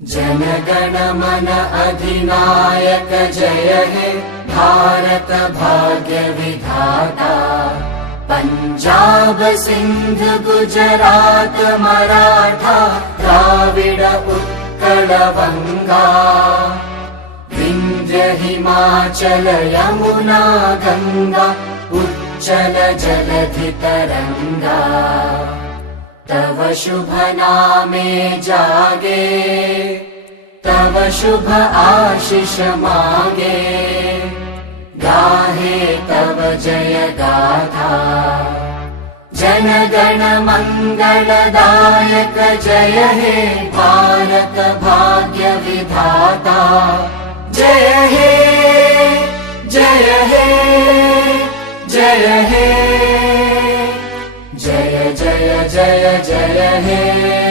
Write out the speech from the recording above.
जनगण मन अधिनायक जय हे भारत भाग्य विधाता। पंजाब सिंध गुजरात मराठा द्राविड उत्कल बंगा। विंध्य हिमाचल यमुना गंगा उच्चल जलधि तरंगा। तव शुभ नामे जागे तव शुभ आशीष मागे। गाहे तव जय गाथा जनगण मंगलदायक जय हे भारत भाग्य विधाता। जय हे जय हे जय हे जय जय जय जय हे।